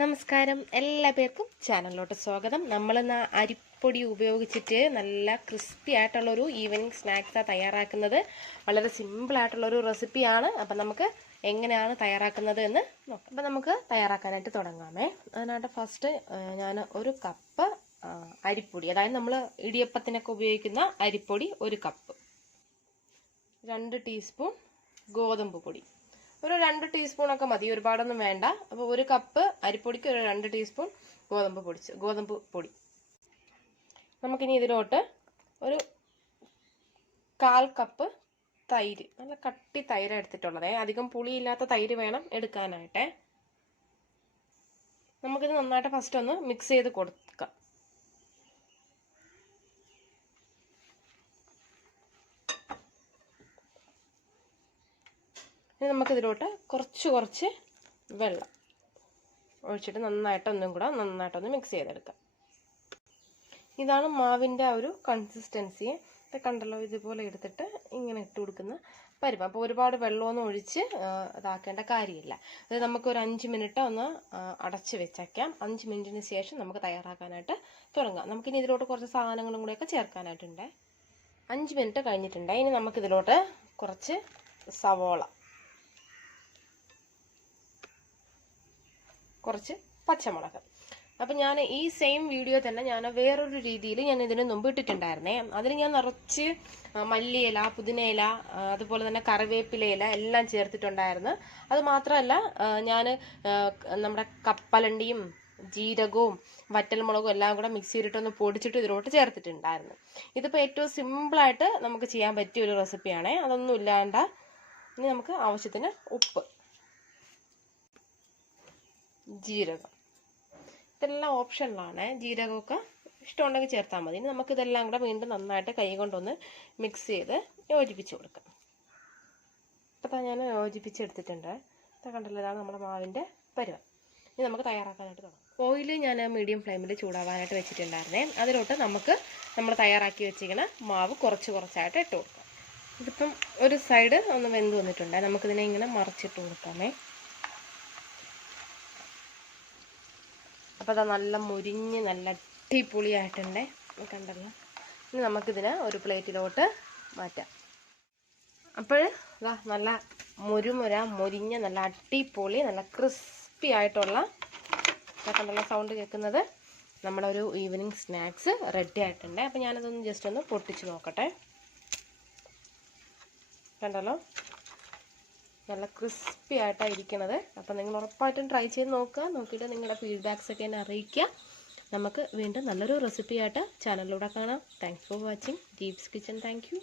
നമസ്കാരം, എല്ലാ പേർക്കും ചാനലിലോട്ട് സ്വാഗതം. നമ്മളിന്ന് അരിപ്പൊടി ഉപയോഗിച്ചിട്ട് നല്ല ക്രിസ്പി ആയിട്ടുള്ളൊരു ഈവനിങ് സ്നാക്സാണ് തയ്യാറാക്കുന്നത്. വളരെ സിമ്പിളായിട്ടുള്ളൊരു റെസിപ്പിയാണ്. അപ്പം നമുക്ക് എങ്ങനെയാണ് തയ്യാറാക്കുന്നത് എന്ന് നോക്കാം. അപ്പം നമുക്ക് തയ്യാറാക്കാനായിട്ട് തുടങ്ങാമേ. അതിനായിട്ട് ഫസ്റ്റ് ഞാൻ ഒരു കപ്പ് അരിപ്പൊടി, അതായത് നമ്മൾ ഇടിയപ്പത്തിനൊക്കെ ഉപയോഗിക്കുന്ന അരിപ്പൊടി 1 കപ്പ്, 2 ടീസ്പൂൺ ഗോതമ്പ് പൊടി, ഒരു 2 ടീസ്പൂണൊക്കെ മതി, ഒരുപാടൊന്നും വേണ്ട. അപ്പോൾ 1 കപ്പ് അരിപ്പൊടിക്ക് ഒരു 2 ടീസ്പൂൺ ഗോതമ്പ് പൊടി. നമുക്കിനി ഇതിലോട്ട് ഒരു 1/4 കപ്പ് തൈര്, നല്ല കട്ടി തൈര് എടുത്തിട്ടുള്ളത്, അധികം പുളിയില്ലാത്ത തൈര് വേണം എടുക്കാനായിട്ട്. നമുക്കിത് നന്നായിട്ട് ഫസ്റ്റ് ഒന്ന് മിക്സ് ചെയ്ത് കൊടുക്കാം. ഇനി നമുക്കിതിലോട്ട് കുറച്ച് വെള്ളം ഒഴിച്ചിട്ട് നന്നായിട്ടൊന്ന് മിക്സ് ചെയ്തെടുക്കാം. ഇതാണ് മാവിൻ്റെ ആ ഒരു കൺസിസ്റ്റൻസി. ഇത് കണ്ടല്ലോ, ഇതുപോലെ എടുത്തിട്ട് ഇങ്ങനെ ഇട്ട് കൊടുക്കുന്ന പരുവം. അപ്പോൾ ഒരുപാട് വെള്ളമൊന്നും ഒഴിച്ച് ഇതാക്കേണ്ട കാര്യമില്ല. അത് നമുക്കൊരു 5 മിനിറ്റ് ഒന്ന് അടച്ച് വെച്ചേക്കാം. 5 മിനിറ്റിന് ശേഷം നമുക്ക് തയ്യാറാക്കാനായിട്ട് തുടങ്ങാം. നമുക്കിനി ഇതിലോട്ട് കുറച്ച് സാധനങ്ങളും കൂടെയൊക്കെ ചേർക്കാനായിട്ടുണ്ട്. 5 മിനിറ്റ് കഴിഞ്ഞിട്ടുണ്ട്. ഇനി നമുക്കിതിലോട്ട് കുറച്ച് സവോള, കുറച്ച് പച്ചമുളക്. അപ്പം ഞാൻ ഈ സെയിം വീഡിയോ തന്നെ ഞാൻ വേറൊരു രീതിയിൽ ഞാൻ ഇതിന് മുമ്പ് ഇട്ടിട്ടുണ്ടായിരുന്നേ. അതിന് ഞാൻ നിറച്ച് മല്ലിയില, പുതിനയില, അതുപോലെ തന്നെ കറിവേപ്പിലയില എല്ലാം ചേർത്തിട്ടുണ്ടായിരുന്നു. അത് മാത്രമല്ല, ഞാൻ നമ്മുടെ കപ്പലണ്ടിയും ജീരകവും വറ്റൽമുളകും എല്ലാം കൂടെ മിക്സ് ചെയ്തിട്ടൊന്ന് പൊടിച്ചിട്ട് ഇതിലോട്ട് ചേർത്തിട്ടുണ്ടായിരുന്നു. ഇതിപ്പോൾ ഏറ്റവും സിമ്പിളായിട്ട് നമുക്ക് ചെയ്യാൻ പറ്റിയ ഒരു റെസിപ്പിയാണേ. അതൊന്നും ഇല്ലാണ്ട ഇനി നമുക്ക് ആവശ്യത്തിന് ഉപ്പ്, ജീരകം, ഇതെല്ലാം ഓപ്ഷനിലാണ്. ജീരകമൊക്കെ ഇഷ്ടമുണ്ടെങ്കിൽ ചേർത്താൽ മതി. ഇനി നമുക്കിതെല്ലാം കൂടെ വീണ്ടും നന്നായിട്ട് കൈ കൊണ്ടൊന്ന് മിക്സ് ചെയ്ത് യോജിപ്പിച്ച് കൊടുക്കാം. ഇപ്പം ഞാൻ യോജിപ്പിച്ചെടുത്തിട്ടുണ്ട്. കണ്ടല്ലോ, ഇതാണ് നമ്മുടെ മാവിൻ്റെ പരുവം. ഇനി നമുക്ക് തയ്യാറാക്കാനായിട്ട് തുടങ്ങാം. ഓയിൽ ഞാൻ മീഡിയം ഫ്ലെയിമിൽ ചൂടാവാനായിട്ട് വെച്ചിട്ടുണ്ടായിരുന്നേ. അതിലോട്ട് നമുക്ക് നമ്മൾ തയ്യാറാക്കി വെച്ചിരിക്കുന്ന മാവ് കുറച്ചായിട്ട് ഇട്ട് കൊടുക്കാം. ഇതിപ്പം ഒരു സൈഡ് ഒന്ന് വെന്ത് വന്നിട്ടുണ്ട്. നമുക്കിതിനെ ഇങ്ങനെ മറിച്ചിട്ട് കൊടുക്കാമേ. അപ്പോൾ അത് നല്ല മുരിഞ്ഞ് നല്ല അടിപൊളിയായിട്ടുണ്ട്, കണ്ടല്ലോ. ഇനി നമുക്കിതിനെ ഒരു പ്ലേറ്റിലോട്ട് മാറ്റാം. അപ്പോൾ ഇതാ നല്ല മുരിഞ്ഞ നല്ല അടിപൊളി നല്ല ക്രിസ്പി ആയിട്ടുള്ള, കണ്ടല്ലോ സൗണ്ട് കേൾക്കുന്നത്, നമ്മളൊരു ഈവനിങ് സ്നാക്സ് റെഡി ആയിട്ടുണ്ട്. അപ്പോൾ ഞാനതൊന്ന് ജസ്റ്റ് ഒന്ന് പൊട്ടിച്ച് നോക്കട്ടെ. കണ്ടല്ലോ, നല്ല ക്രിസ്പി ആയിട്ടാണ് ഇരിക്കുന്നത്. അപ്പോൾ നിങ്ങൾ ഉറപ്പായിട്ടും ട്രൈ ചെയ്ത് നോക്കുക. നോക്കിയിട്ട് നിങ്ങളുടെ ഫീഡ്ബാക്സ് ഒക്കെ എന്നെ അറിയിക്കുക. നമുക്ക് വീണ്ടും നല്ലൊരു റെസിപ്പിയായിട്ട് ചാനലിലൂടെ കാണാം. Thanks for watching Jeevs kitchen. Thank you.